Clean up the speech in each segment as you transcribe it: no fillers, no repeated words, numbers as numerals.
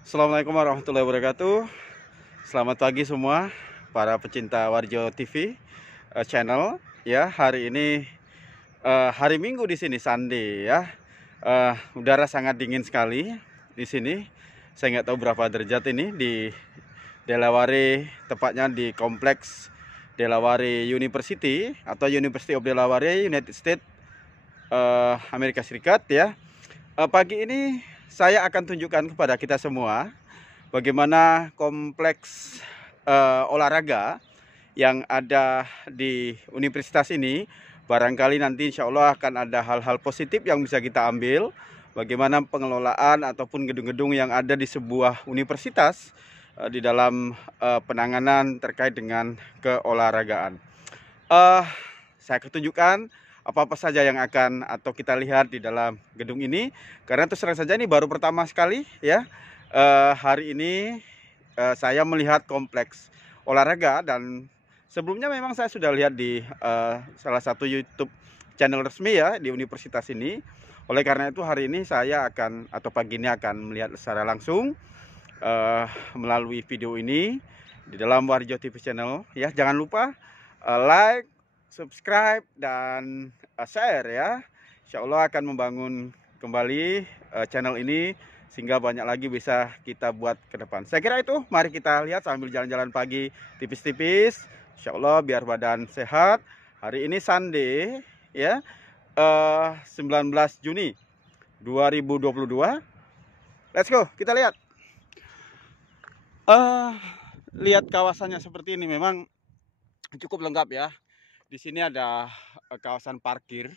Assalamualaikum warahmatullahi wabarakatuh. Selamat pagi semua para pecinta Warjo TV channel. Ya, hari ini hari Minggu di sini Sunday ya. Udara sangat dingin sekali di sini. Saya nggak tahu berapa derajat ini di Delaware, tepatnya di kompleks Delaware University atau University of Delaware, United States, Amerika Serikat ya. Pagi ini saya akan tunjukkan kepada kita semua bagaimana kompleks olahraga yang ada di universitas ini. Barangkali nanti insya Allah akan ada hal-hal positif yang bisa kita ambil. Bagaimana pengelolaan ataupun gedung-gedung yang ada di sebuah universitas di dalam penanganan terkait dengan keolahragaan. Saya akan tunjukkan apa-apa saja yang akan atau kita lihat di dalam gedung ini, karena terus terang saja ini baru pertama sekali ya. Hari ini saya melihat kompleks olahraga, dan sebelumnya memang saya sudah lihat di salah satu YouTube channel resmi ya di universitas ini. Oleh karena itu hari ini saya akan atau pagi ini akan melihat secara langsung melalui video ini di dalam Warjo TV channel ya. Jangan lupa like, subscribe, dan share ya. Insya Allah akan membangun kembali channel ini sehingga banyak lagi bisa kita buat ke depan. Saya kira itu, mari kita lihat sambil jalan-jalan pagi tipis-tipis. Insya Allah biar badan sehat. Hari ini Sunday ya, 19 Juni 2022. Let's go, kita lihat. Lihat kawasannya seperti ini, memang cukup lengkap ya. Di sini ada kawasan parkir.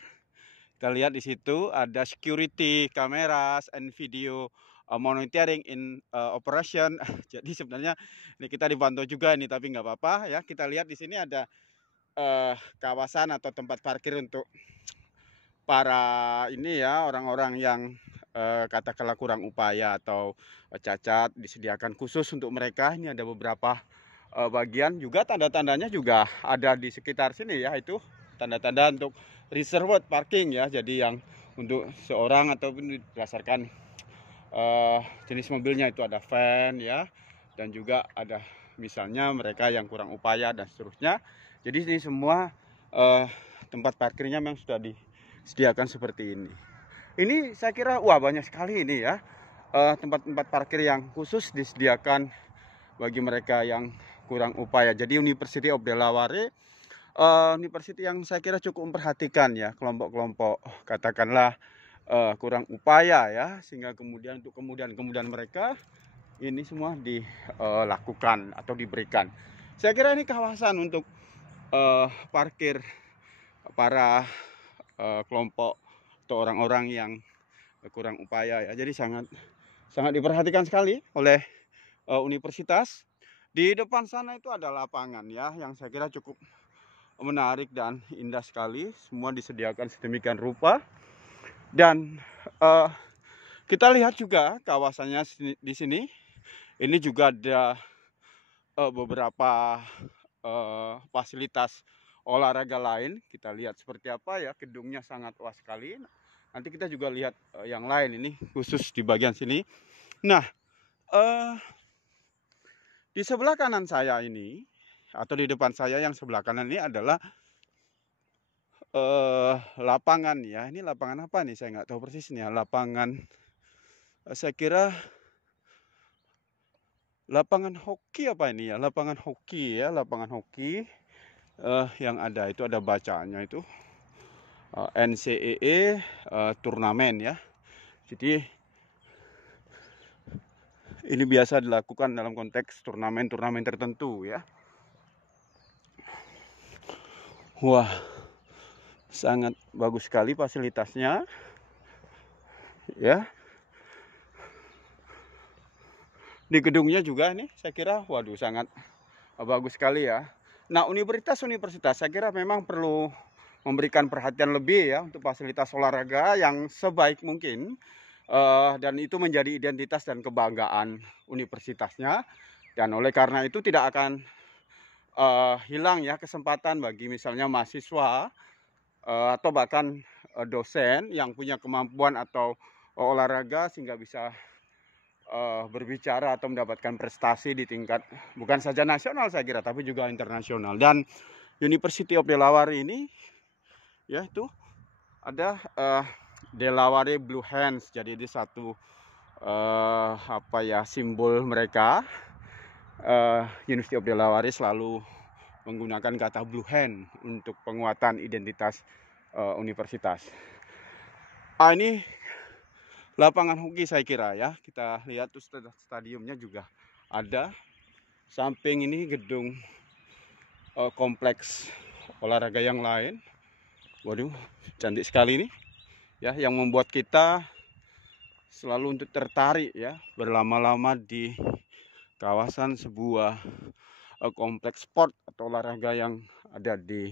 Kita lihat di situ ada security, cameras, and video monitoring in operation. Jadi sebenarnya ini kita dipantau juga ini, tapi nggak apa-apa ya. Kita lihat di sini ada kawasan atau tempat parkir untuk para ini ya, orang-orang yang katakanlah kurang upaya atau cacat, disediakan khusus untuk mereka. Ini ada beberapa bagian, juga tanda-tandanya juga ada di sekitar sini ya, itu tanda-tanda untuk reserved parking ya. Jadi yang untuk seorang ataupun berdasarkan jenis mobilnya, itu ada van ya, dan juga ada misalnya mereka yang kurang upaya dan seterusnya. Jadi ini semua tempat parkirnya memang sudah disediakan seperti ini. Ini saya kira wah banyak sekali ini ya, tempat-tempat parkir yang khusus disediakan bagi mereka yang kurang upaya. Jadi University of Delaware, university yang saya kira cukup memperhatikan ya kelompok-kelompok katakanlah kurang upaya ya, sehingga kemudian untuk kemudian mereka ini semua dilakukan atau diberikan. Saya kira ini kawasan untuk parkir para kelompok atau orang-orang yang kurang upaya ya. Jadi sangat diperhatikan sekali oleh universitas. Di depan sana itu ada lapangan ya, yang saya kira cukup menarik dan indah sekali. Semua disediakan sedemikian rupa. Dan kita lihat juga kawasannya di sini. Ini juga ada beberapa fasilitas olahraga lain. Kita lihat seperti apa ya, gedungnya sangat luas sekali. Nanti kita juga lihat yang lain, ini khusus di bagian sini. Nah, di sebelah kanan saya ini, atau di depan saya yang sebelah kanan ini adalah lapangan ya. Ini lapangan apa nih? Saya nggak tahu persis nih ya. Lapangan, saya kira lapangan hoki apa ini ya? Lapangan hoki ya, lapangan hoki. Yang ada itu ada bacaannya itu NCAA turnamen ya. Jadi ini biasa dilakukan dalam konteks turnamen-turnamen tertentu ya. Wah, sangat bagus sekali fasilitasnya ya. Di gedungnya juga nih saya kira waduh sangat bagus sekali ya. Nah, universitas saya kira memang perlu memberikan perhatian lebih ya untuk fasilitas olahraga yang sebaik mungkin. Dan itu menjadi identitas dan kebanggaan universitasnya. Dan oleh karena itu tidak akan hilang ya kesempatan bagi misalnya mahasiswa atau bahkan dosen yang punya kemampuan atau olahraga sehingga bisa berbicara atau mendapatkan prestasi di tingkat bukan saja nasional saya kira, tapi juga internasional. Dan University of Delaware ini ya itu ada Delaware Blue Hands. Jadi ini satu apa ya, simbol mereka. University of Delaware selalu menggunakan kata Blue Hand untuk penguatan identitas universitas. Ini lapangan hoki saya kira ya. Kita lihat tuh stadiumnya juga ada. Samping ini gedung kompleks olahraga yang lain. Waduh, cantik sekali nih. Ya, yang membuat kita selalu untuk tertarik ya berlama-lama di kawasan sebuah kompleks sport atau olahraga yang ada di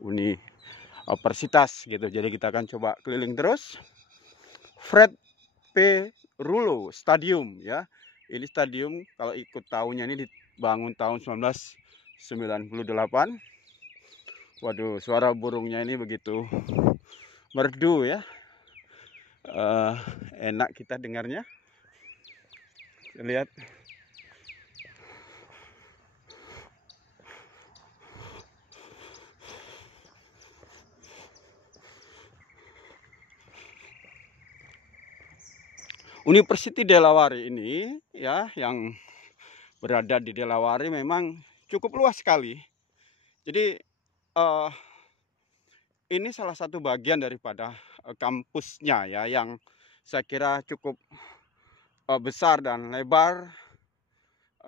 universitas gitu. Jadi kita akan coba keliling terus. Fred P. Rulo Stadium ya. Ini stadium kalau ikut tahunnya ini dibangun tahun 1998. Waduh, suara burungnya ini begitu merdu ya. Enak kita dengarnya. Lihat. University Delaware ini ya, yang berada di Delaware memang cukup luas sekali. Jadi ini salah satu bagian daripada kampusnya ya, yang saya kira cukup besar dan lebar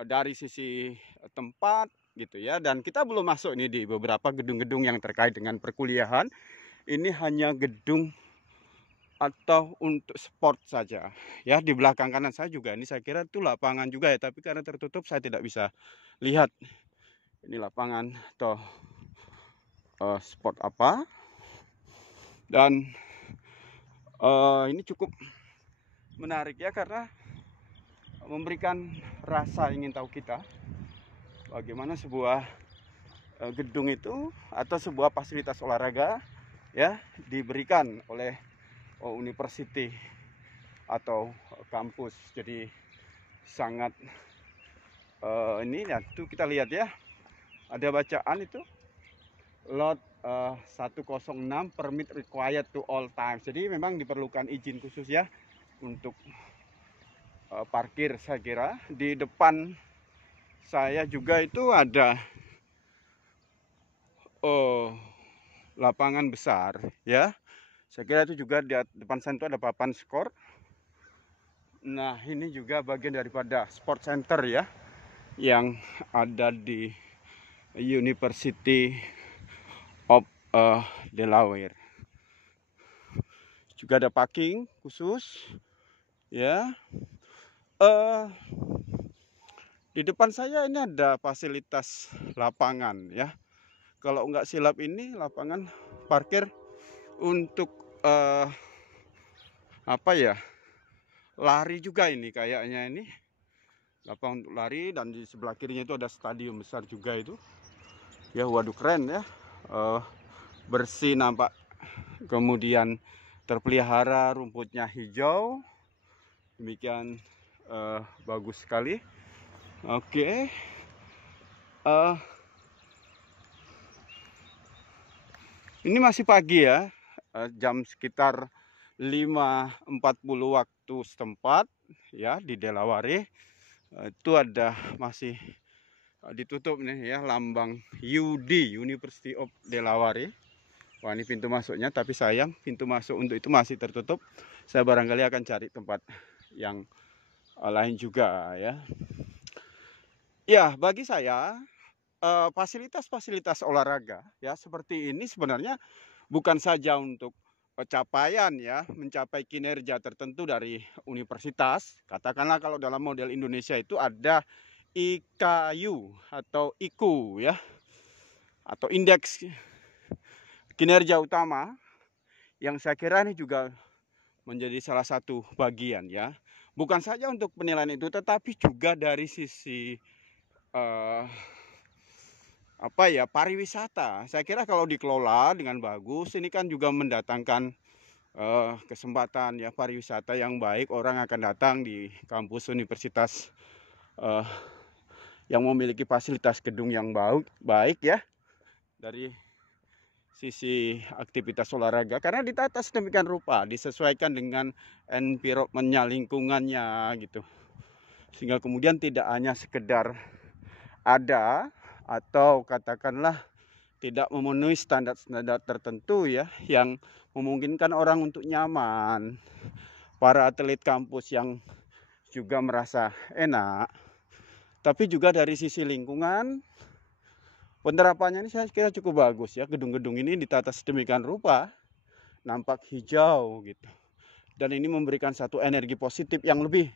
dari sisi tempat gitu ya. Dan kita belum masuk ini di beberapa gedung-gedung yang terkait dengan perkuliahan. Ini hanya gedung atau untuk sport saja ya. Di belakang kanan saya juga ini saya kira itu lapangan juga ya, tapi karena tertutup saya tidak bisa lihat ini lapangan atau sport apa. Dan ini cukup menarik ya, karena memberikan rasa ingin tahu kita bagaimana sebuah gedung itu atau sebuah fasilitas olahraga ya diberikan oleh university atau kampus. Jadi sangat ini ya, tuh kita lihat ya, ada bacaan itu lot 106 permit required to all times. Jadi memang diperlukan izin khusus ya untuk parkir. Saya kira di depan saya juga itu ada lapangan besar ya. Saya kira itu juga di depan sana itu ada papan skor. Nah, ini juga bagian daripada sport center ya, yang ada di University of Delaware. Juga ada parking khusus ya. Di depan saya ini ada fasilitas lapangan ya. Kalau nggak silap ini lapangan parkir untuk apa ya, lari juga ini kayaknya, ini lapangan untuk lari. Dan di sebelah kirinya itu ada stadium besar juga itu ya. Waduh, keren ya, bersih nampak, kemudian terpelihara, rumputnya hijau, demikian bagus sekali. Oke. Ini masih pagi ya, jam sekitar 5.40 waktu setempat ya di Delaware. Itu ada masih ditutup nih ya, lambang UD, University of Delaware. Wah, ini pintu masuknya, tapi sayang pintu masuk untuk itu masih tertutup. Saya barangkali akan cari tempat yang lain juga ya. Ya, bagi saya fasilitas-fasilitas olahraga ya seperti ini sebenarnya bukan saja untuk capaian ya, mencapai kinerja tertentu dari universitas. Katakanlah kalau dalam model Indonesia itu ada IKU atau IKU ya, atau indeks kinerja utama, yang saya kira ini juga menjadi salah satu bagian ya. Bukan saja untuk penilaian itu, tetapi juga dari sisi apa ya, pariwisata. Saya kira kalau dikelola dengan bagus, ini kan juga mendatangkan kesempatan ya pariwisata yang baik, orang akan datang di kampus universitas yang memiliki fasilitas gedung yang baik ya, dari sisi aktivitas olahraga, karena ditata sedemikian rupa, disesuaikan dengan environmentnya, lingkungannya gitu, sehingga kemudian tidak hanya sekedar ada atau katakanlah tidak memenuhi standar-standar tertentu ya, yang memungkinkan orang untuk nyaman, para atlet kampus yang juga merasa enak, tapi juga dari sisi lingkungan. Penerapannya ini saya kira cukup bagus ya. Gedung-gedung ini ditata sedemikian rupa, nampak hijau gitu. Dan ini memberikan satu energi positif yang lebih.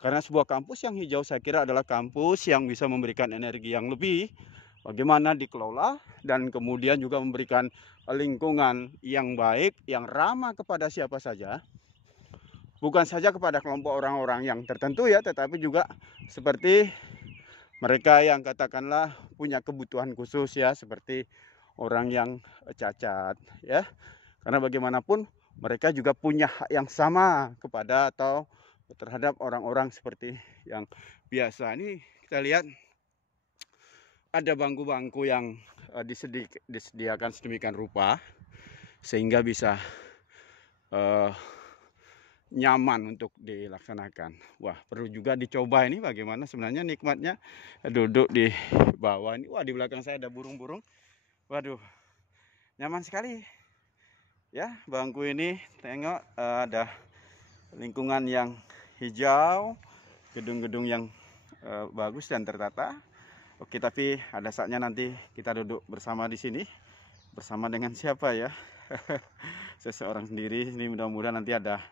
Karena sebuah kampus yang hijau saya kira adalah kampus yang bisa memberikan energi yang lebih. Bagaimana dikelola dan kemudian juga memberikan lingkungan yang baik, yang ramah kepada siapa saja. Bukan saja kepada kelompok orang-orang yang tertentu ya, tetapi juga seperti mereka yang katakanlah punya kebutuhan khusus ya, seperti orang yang cacat ya. Karena bagaimanapun mereka juga punya hak yang sama kepada atau terhadap orang-orang seperti yang biasa. Ini kita lihat ada bangku-bangku yang disediakan sedemikian rupa sehingga bisa nyaman untuk dilaksanakan. Wah, perlu juga dicoba ini bagaimana sebenarnya nikmatnya duduk di bawah ini. Wah, di belakang saya ada burung-burung. Waduh, nyaman sekali ya bangku ini. Tengok ada lingkungan yang hijau, gedung-gedung yang bagus dan tertata. Oke, tapi ada saatnya nanti kita duduk bersama di sini. Bersama dengan siapa ya? Seseorang sendiri. Ini mudah-mudahan nanti ada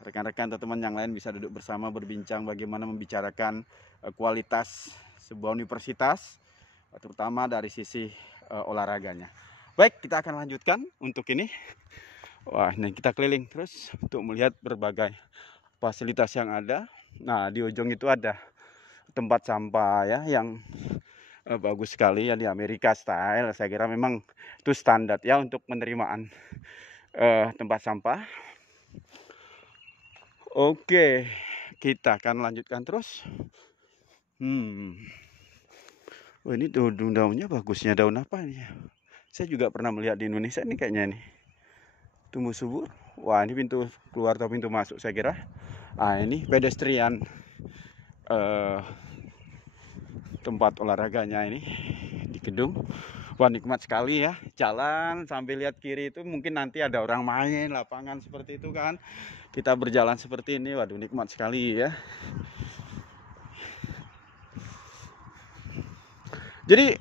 rekan-rekan atau teman yang lain bisa duduk bersama berbincang bagaimana membicarakan kualitas sebuah universitas, terutama dari sisi olahraganya. Baik, kita akan lanjutkan untuk ini. Wah, ini kita keliling terus untuk melihat berbagai fasilitas yang ada. Nah, di ujung itu ada tempat sampah ya yang bagus sekali ya, di Amerika style. Saya kira memang itu standar ya untuk penerimaan tempat sampah. Oke, kita akan lanjutkan terus. Oh, ini daun-daunnya bagusnya, daun apa ini? Saya juga pernah melihat di Indonesia ini kayaknya nih. Tumbuh subur. Wah, ini pintu keluar atau pintu masuk saya kira. Ini pedestrian tempat olahraganya ini di gedung. Wah, nikmat sekali ya. Jalan sambil lihat kiri itu mungkin nanti ada orang main, lapangan seperti itu kan. Kita berjalan seperti ini, waduh nikmat sekali ya. Jadi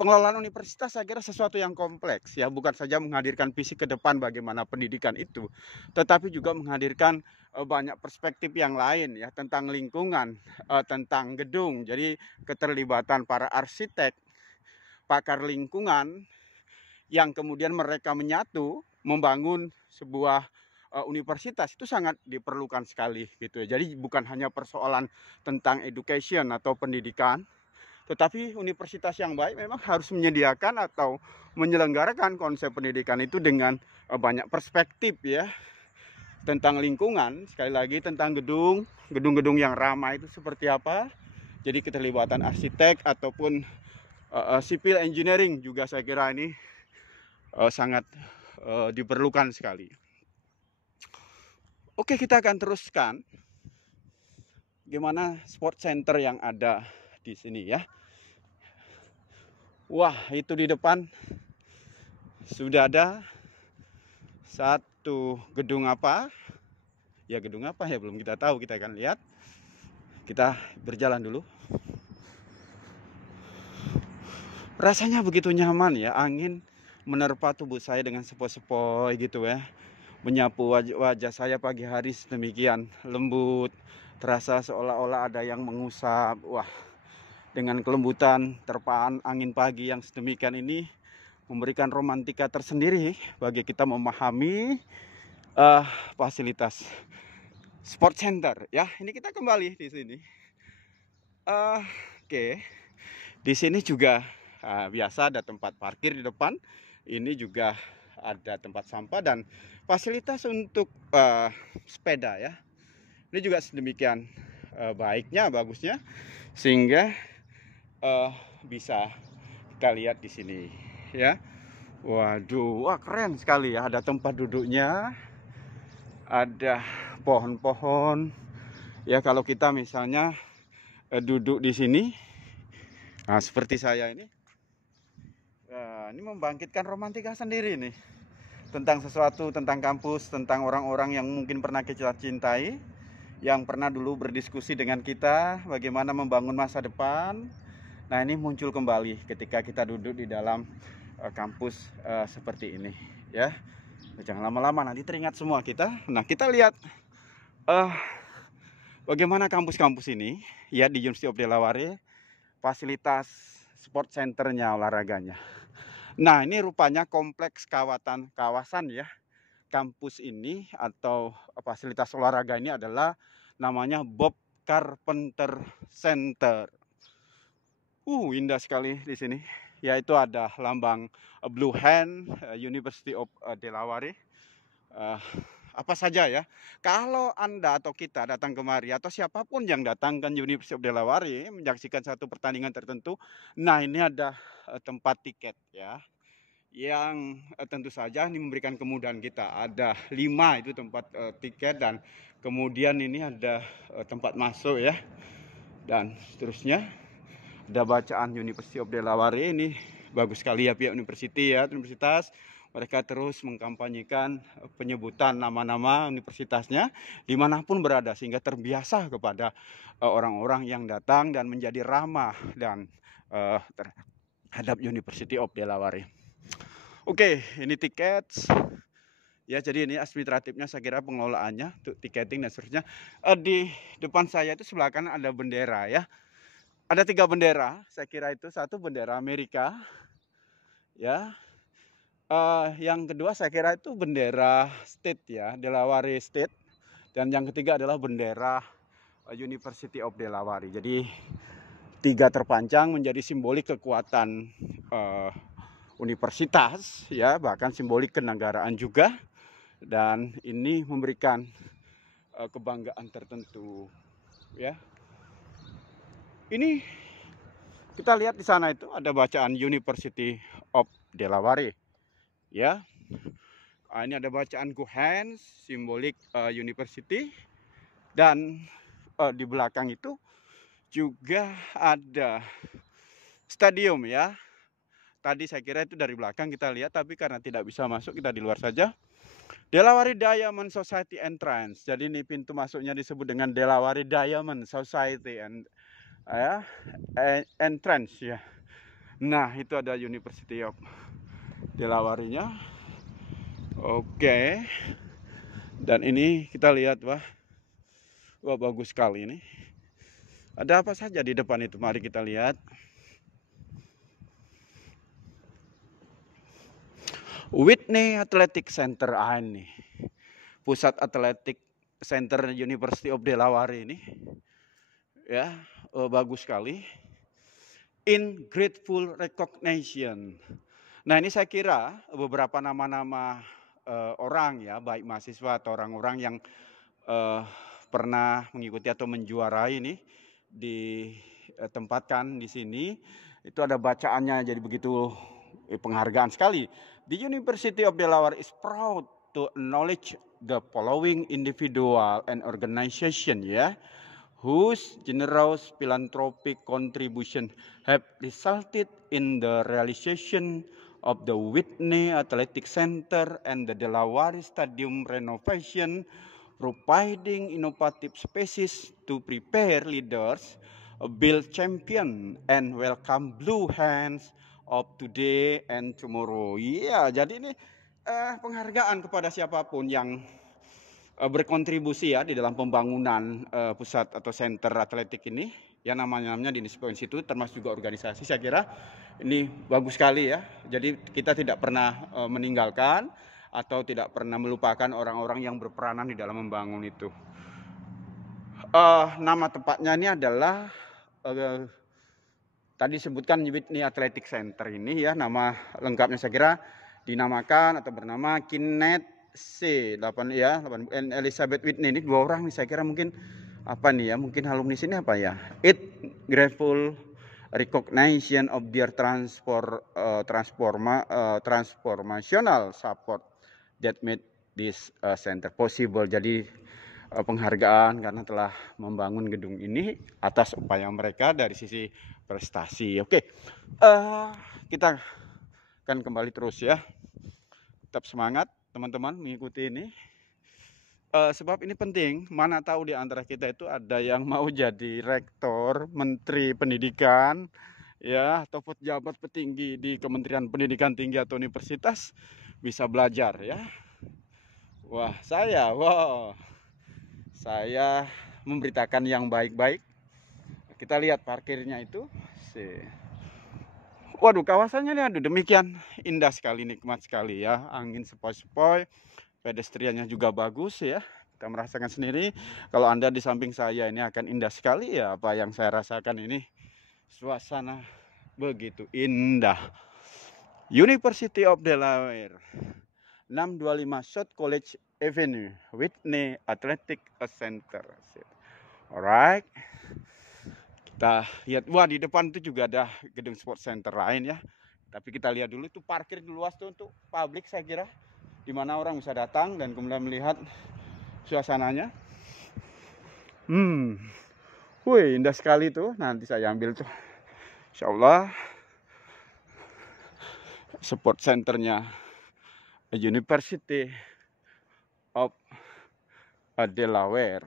pengelolaan universitas saya kira sesuatu yang kompleks ya, bukan saja menghadirkan visi ke depan bagaimana pendidikan itu, tetapi juga menghadirkan banyak perspektif yang lain ya, tentang lingkungan, tentang gedung. Jadi keterlibatan para arsitek, pakar lingkungan yang kemudian mereka menyatu membangun sebuah universitas itu sangat diperlukan sekali gitu ya. Jadi bukan hanya persoalan tentang education atau pendidikan, tetapi universitas yang baik memang harus menyediakan atau menyelenggarakan konsep pendidikan itu dengan banyak perspektif ya, tentang lingkungan, sekali lagi tentang gedung-gedung yang ramah itu seperti apa. Jadi keterlibatan arsitek ataupun civil engineering juga saya kira ini sangat diperlukan sekali. Oke, kita akan teruskan gimana sport center yang ada di sini ya. Wah, itu di depan sudah ada satu gedung apa? Ya, gedung apa ya belum kita tahu, kita akan lihat. Kita berjalan dulu. Rasanya begitu nyaman ya, angin menerpa tubuh saya dengan sepoi-sepoi gitu ya. Menyapu wajah saya pagi hari sedemikian lembut, terasa seolah-olah ada yang mengusap. Wah, dengan kelembutan terpaan angin pagi yang sedemikian ini memberikan romantika tersendiri bagi kita memahami fasilitas sport center ya. Ini kita kembali di sini. Oke. Di sini juga biasa ada tempat parkir di depan. Ini juga ada tempat sampah dan fasilitas untuk sepeda ya. Ini juga sedemikian baiknya, bagusnya, sehingga bisa kita lihat di sini ya. Waduh, wah keren sekali ya. Ada tempat duduknya, ada pohon-pohon. Ya kalau kita misalnya duduk di sini, nah seperti saya ini membangkitkan romantika sendiri nih. Tentang sesuatu, tentang kampus, tentang orang-orang yang mungkin pernah kita cintai, yang pernah dulu berdiskusi dengan kita bagaimana membangun masa depan. Nah ini muncul kembali ketika kita duduk di dalam kampus seperti ini ya. Jangan lama-lama, nanti teringat semua kita. Nah kita lihat bagaimana kampus-kampus ini ya di University of Delaware, fasilitas sport centernya, olahraganya. Nah ini rupanya kompleks kawasan ya kampus ini atau fasilitas olahraga ini adalah namanya Bob Carpenter Center. Indah sekali di sini. Yaitu ada lambang Blue Hand, University of Delaware. Apa saja ya. Kalau Anda atau kita datang kemari atau siapapun yang datang ke University of Delaware menyaksikan satu pertandingan tertentu, nah ini ada tempat tiket ya. Yang tentu saja ini memberikan kemudahan kita. Ada 5 itu tempat tiket, dan kemudian ini ada tempat masuk ya. Dan seterusnya ada bacaan University of Delaware. Ini bagus sekali ya pihak universitas. Mereka terus mengkampanyekan penyebutan nama-nama universitasnya dimanapun berada, sehingga terbiasa kepada orang-orang yang datang dan menjadi ramah dan terhadap University of Delaware. Oke, ini tiket ya. Jadi ini administratifnya saya kira pengelolaannya untuk tiketing dan seterusnya. Di depan saya itu sebelah kanan ada bendera ya. Ada 3 bendera, saya kira itu satu bendera Amerika ya. Yang kedua saya kira itu bendera state ya, Delaware State, dan yang ketiga adalah bendera University of Delaware. Jadi 3 terpancang menjadi simbolik kekuatan universitas ya, bahkan simbolik kenegaraan juga, dan ini memberikan kebanggaan tertentu ya. Ini kita lihat di sana itu ada bacaan University of Delaware ya. Ini ada bacaan Go Hands, simbolik university, dan di belakang itu juga ada stadium ya. Tadi saya kira itu dari belakang kita lihat, tapi karena tidak bisa masuk kita di luar saja. Delaware Diamond Society Entrance. Jadi ini pintu masuknya disebut dengan Delaware Diamond Society Entrance ya. Nah itu ada University of Delaware-nya. Oke. Dan ini kita lihat wah bagus sekali ini. Ada apa saja di depan itu? Mari kita lihat. Whitney Athletic Center ini, pusat atletik center University of Delaware ini ya, bagus sekali. In grateful recognition. Nah ini saya kira beberapa nama-nama orang ya, baik mahasiswa atau orang-orang yang pernah mengikuti atau menjuarai ini ditempatkan di sini. Itu ada bacaannya, jadi begitu penghargaan sekali. The University of Delaware is proud to acknowledge the following individual and organization ya, whose generous philanthropic contribution have resulted in the realization of the Whitney Athletic Center and the Delaware Stadium renovation, providing innovative spaces to prepare leaders, build champion, and welcome Blue Hands of today and tomorrow. Iya, jadi ini penghargaan kepada siapapun yang berkontribusi ya di dalam pembangunan pusat atau center atletik ini. Ya namanya di sebuah institut, termasuk juga organisasi. Saya kira ini bagus sekali ya. Jadi kita tidak pernah meninggalkan atau tidak pernah melupakan orang-orang yang berperanan di dalam membangun itu. Nama tempatnya ini adalah tadi sebutkan Whitney Athletic Center ini ya, nama lengkapnya saya kira dinamakan atau bernama Kenneth 8 ya, 8 and Elizabeth Whitney ini 2 orang nih saya kira mungkin apa nih ya, mungkin alumni sini apa ya? It grateful recognition of their transformational support that made this center possible. Jadi penghargaan karena telah membangun gedung ini atas upaya mereka dari sisi prestasi. Oke, kita akan kembali terus ya. Tetap semangat teman-teman mengikuti ini. Sebab ini penting, mana tahu di antara kita itu ada yang mau jadi rektor, menteri pendidikan, ya, atau pejabat petinggi di Kementerian Pendidikan Tinggi atau universitas bisa belajar ya. Wah, saya memberitakan yang baik-baik. Kita lihat parkirnya itu. Waduh, kawasannya nih, aduh, demikian indah sekali, nikmat sekali ya. Angin sepoi-sepoi. Pedestriannya juga bagus ya. Kita merasakan sendiri. Kalau Anda di samping saya ini akan indah sekali ya. Apa yang saya rasakan ini. Suasana begitu indah. University of Delaware. 625 South College Avenue. Whitney Athletic Center. Alright. Kita lihat. Wah, di depan itu juga ada gedung sport center lain ya. Tapi kita lihat dulu itu parkir luas tuh untuk publik saya kira. Di mana orang bisa datang dan kemudian melihat suasananya. Wih, indah sekali tuh. Nanti saya ambil tuh. Insya Allah. Sport centernya University of Delaware.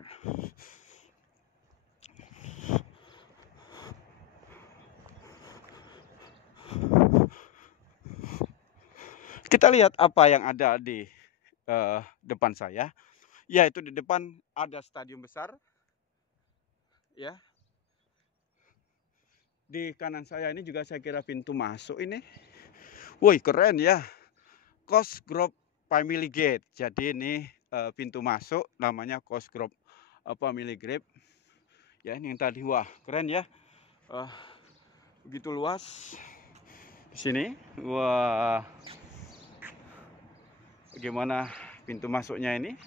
Kita lihat apa yang ada di depan saya. Ya, itu di depan ada stadion besar. Ya. Di kanan saya ini juga saya kira pintu masuk ini. Woi, keren ya. Cosgrove Family Gate. Jadi ini pintu masuk namanya Cosgrove Family Gate. Ya, ini yang tadi. Wah, keren ya. Begitu luas. Di sini. Wah. Bagaimana pintu masuknya ini?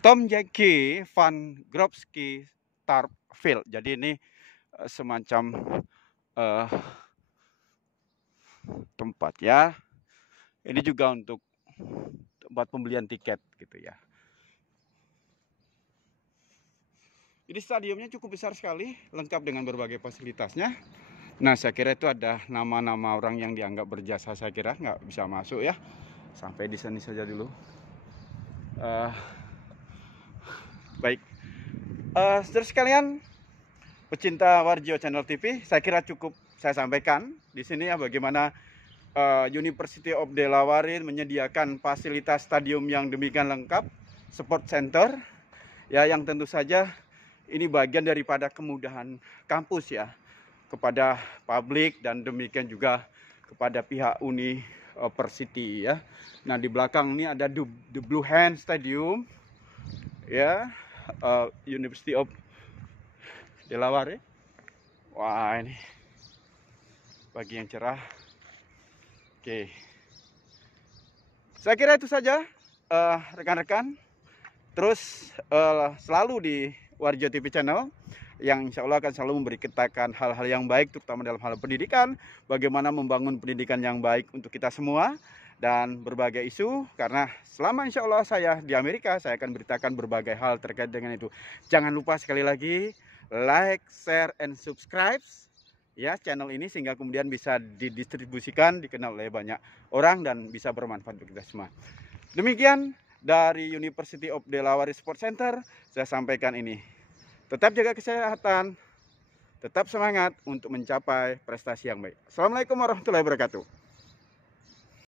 Tom Jackie Van Grobsky Tarfield. Jadi ini semacam tempat ya. Ini juga untuk tempat pembelian tiket gitu ya. Jadi stadiumnya cukup besar sekali, lengkap dengan berbagai fasilitasnya. Nah, saya kira itu ada nama-nama orang yang dianggap berjasa, saya kira nggak bisa masuk ya. Sampai di sini saja dulu. Baik, terus sekalian pecinta Warjo Channel TV, saya kira cukup saya sampaikan di sini ya bagaimana University of Delaware menyediakan fasilitas stadium yang demikian lengkap, sport center, ya, yang tentu saja ini bagian daripada kemudahan kampus ya kepada publik dan demikian juga kepada pihak university ya. Nah, di belakang ini ada the Blue Hand Stadium ya, University of Delaware. Wah, ini pagi yang cerah. Oke, saya kira itu saja rekan-rekan. Terus selalu di Warjo TV Channel yang insya Allah akan selalu memberitakan hal-hal yang baik, terutama dalam hal pendidikan, bagaimana membangun pendidikan yang baik untuk kita semua, dan berbagai isu, karena selama insya Allah saya di Amerika, saya akan beritakan berbagai hal terkait dengan itu. Jangan lupa sekali lagi, like, share, and subscribe ya channel ini, sehingga kemudian bisa didistribusikan, dikenal oleh banyak orang, dan bisa bermanfaat untuk kita semua. Demikian dari University of Delaware Sport Center, saya sampaikan ini. Tetap jaga kesehatan, tetap semangat untuk mencapai prestasi yang baik. Assalamualaikum warahmatullahi wabarakatuh.